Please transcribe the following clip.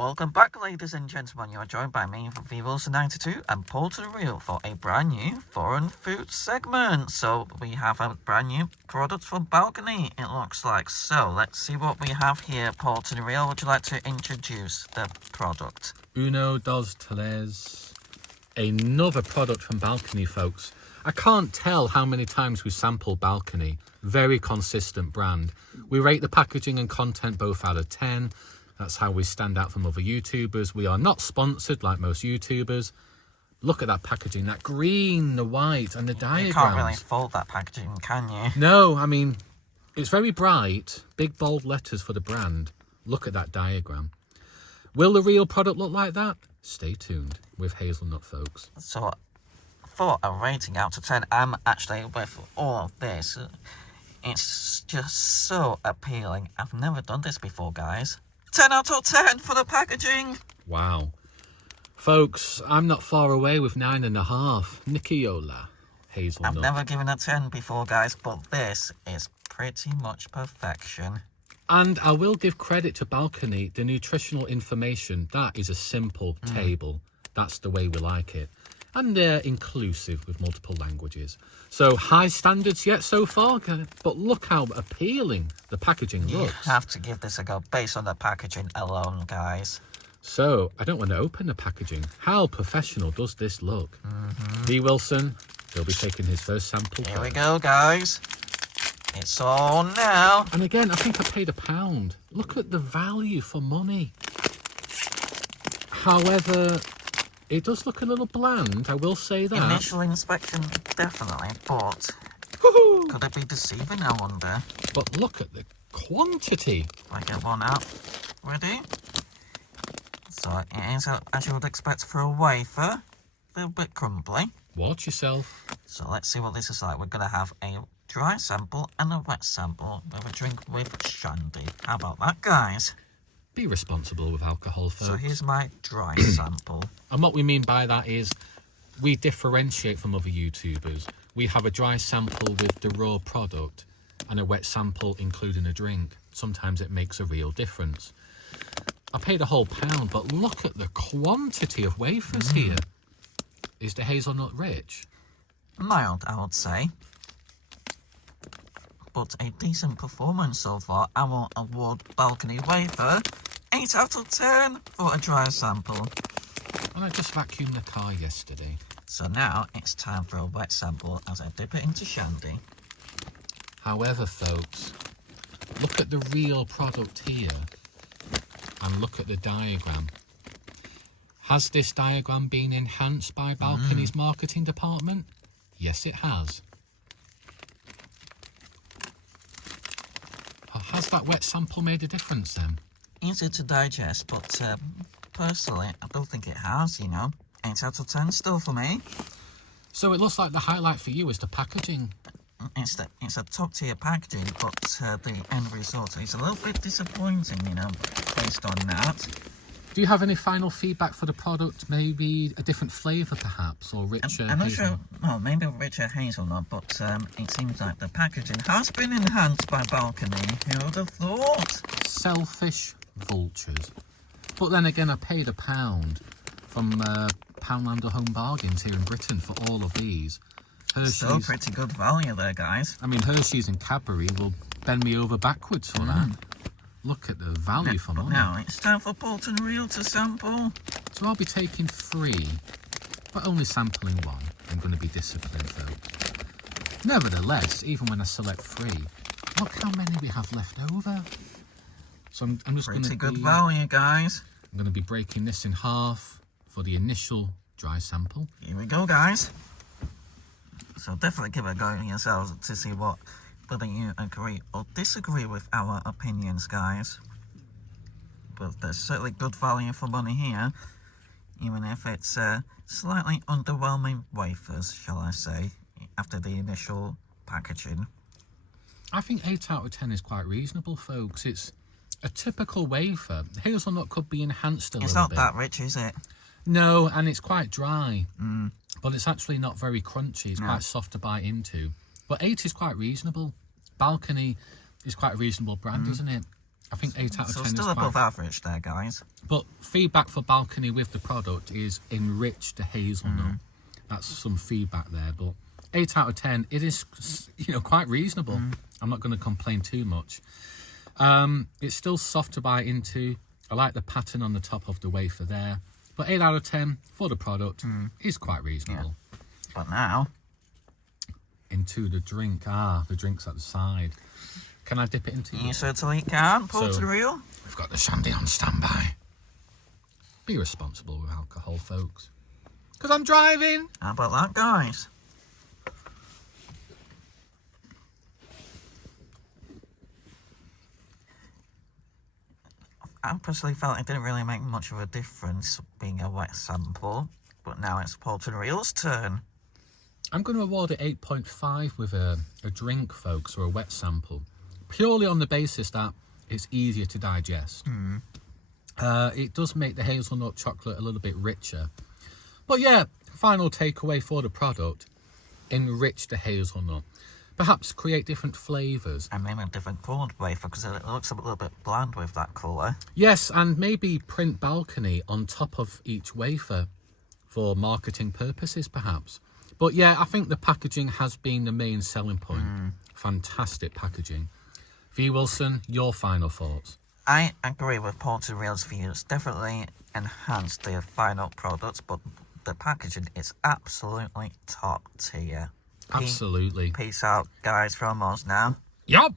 Welcome back, ladies and gentlemen. You are joined by me from VWilson92 and Paul to the Reel for a brand new foreign food segment. So we have a brand new product from Balcony, it looks like. So let's see what we have here. Paul to the Reel, would you like to introduce the product? Uno, dos, tres. Another product from Balcony, folks. I can't tell how many times we sample Balcony. Very consistent brand. We rate the packaging and content both out of 10. That's how we stand out from other YouTubers. We are not sponsored like most YouTubers. Look at that packaging, that green, the white, and the diagrams. You can't really fault that packaging, can you? No, I mean, it's very bright. Big bold letters for the brand. Look at that diagram. Will the real product look like that? Stay tuned with Hazelnut, folks. So, for a rating out of 10, I'm actually with all of this. It's just so appealing. I've never done this before, guys. 10 out of 10 for the packaging. Wow. Folks, I'm not far away with 9.5. Nikiola, Hazelnut. I've never given a 10 before, guys, but this is pretty much perfection. And I will give credit to Balcony, the nutritional information. That is a simple table. That's the way we like it. And they're inclusive with multiple languages. So high standards yet so far, but look how appealing the packaging looks. You have to give this a go based on the packaging alone, guys. So I don't want to open the packaging. How professional does this look? V. Wilson, he'll be taking his first sample. Here we go, guys. It's on now. And again, I think I paid £1. Look at the value for money. However, it does look a little bland, I will say that. Initial inspection, definitely, but could it be deceiving, I wonder? But look at the quantity. If I get one out. Ready? So it is, as you would expect for a wafer, a little bit crumbly. Watch yourself. So let's see what this is like. We're going to have a dry sample and a wet sample with a drink with shandy. How about that, guys? Be responsible with alcohol, folks. So here's my dry sample. And what we mean by that is we differentiate from other YouTubers. We have a dry sample with the raw product and a wet sample including a drink. Sometimes it makes a real difference. I paid a whole £1, but look at the quantity of wafers here. Is the hazelnut rich? Mild, I would say. But a decent performance so far. I will award Balcony Wafer 8 out of 10 for a dry sample. And I just vacuumed the car yesterday. So now it's time for a wet sample as I dip it into shandy. However, folks, look at the real product here and look at the diagram. Has this diagram been enhanced by Balcony's marketing department? Yes, it has. Has that wet sample made a difference then? Easy to digest, but personally, I don't think it has, you know. 8 out of 10 still for me. So it looks like the highlight for you is the packaging. It's a top tier packaging, but the end result is a little bit disappointing, you know, based on that. Do you have any final feedback for the product? Maybe a different flavour perhaps, or richer I'm not hazelnut? sure, well, maybe richer hazelnut, but it seems like the packaging has been enhanced by Balcony. Who would have thought? Selfish vultures. But then again, I paid £1 from Poundland or Home Bargains here in Britain for all of these. Hershey's, Still pretty good value there, guys. I mean, Hershey's and Cadbury will bend me over backwards for that. Look at the value for money. Now it's time for Paul to the Reel to sample. So I'll be taking 3, but only sampling 1. I'm going to be disciplined though. Nevertheless, even when I select 3, look how many we have left over. So I'm just going to Pretty good value, guys. I'm going to be breaking this in half for the initial dry sample. Here we go, guys. So definitely give it a go yourselves to see whether you agree or disagree with our opinions, guys. But there's certainly good value for money here, even if it's slightly underwhelming wafers, shall I say, after the initial packaging. I think 8 out of 10 is quite reasonable, folks. It's a typical wafer. Hazelnut could be enhanced a little bit. It's not that rich, is it? No, and it's quite dry. But it's actually not very crunchy. It's quite soft to bite into. But 8 is quite reasonable. Balcony is quite a reasonable brand, isn't it? I think 8 out of So 10 still is above quite... average there, guys. But feedback for balcony with the product is enriched hazelnut. That's some feedback there, but 8 out of 10, it is, you know, quite reasonable. I'm not going to complain too much. It's still soft to bite into. I like the pattern on the top of the wafer there. But 8 out of 10 for the product is quite reasonable. Yeah. But now... into the drink. The drink's at the side. Can I dip it into You yours? certainly can, Paul So- to reel. We've got the shandy on standby. Be responsible with alcohol, folks. Because I'm driving. How about that, guys? I personally felt it didn't really make much of a difference being a wet sample, but now it's Paul to reel's turn. I'm going to award it 8.5 with a drink, folks, or a wet sample. Purely on the basis that it's easier to digest. It does make the hazelnut chocolate a little bit richer. But yeah, final takeaway for the product, enrich the hazelnut. Perhaps create different flavours. And maybe a different coloured wafer, because it looks a little bit bland with that colour. Yes, and maybe print balcony on top of each wafer for marketing purposes, perhaps. But yeah, I think the packaging has been the main selling point. Fantastic packaging. V. Wilson, your final thoughts? I agree with Paul to reel's views. Definitely enhanced the final product, but the packaging is absolutely top tier. Absolutely. Peace out, guys, from us now. Yup.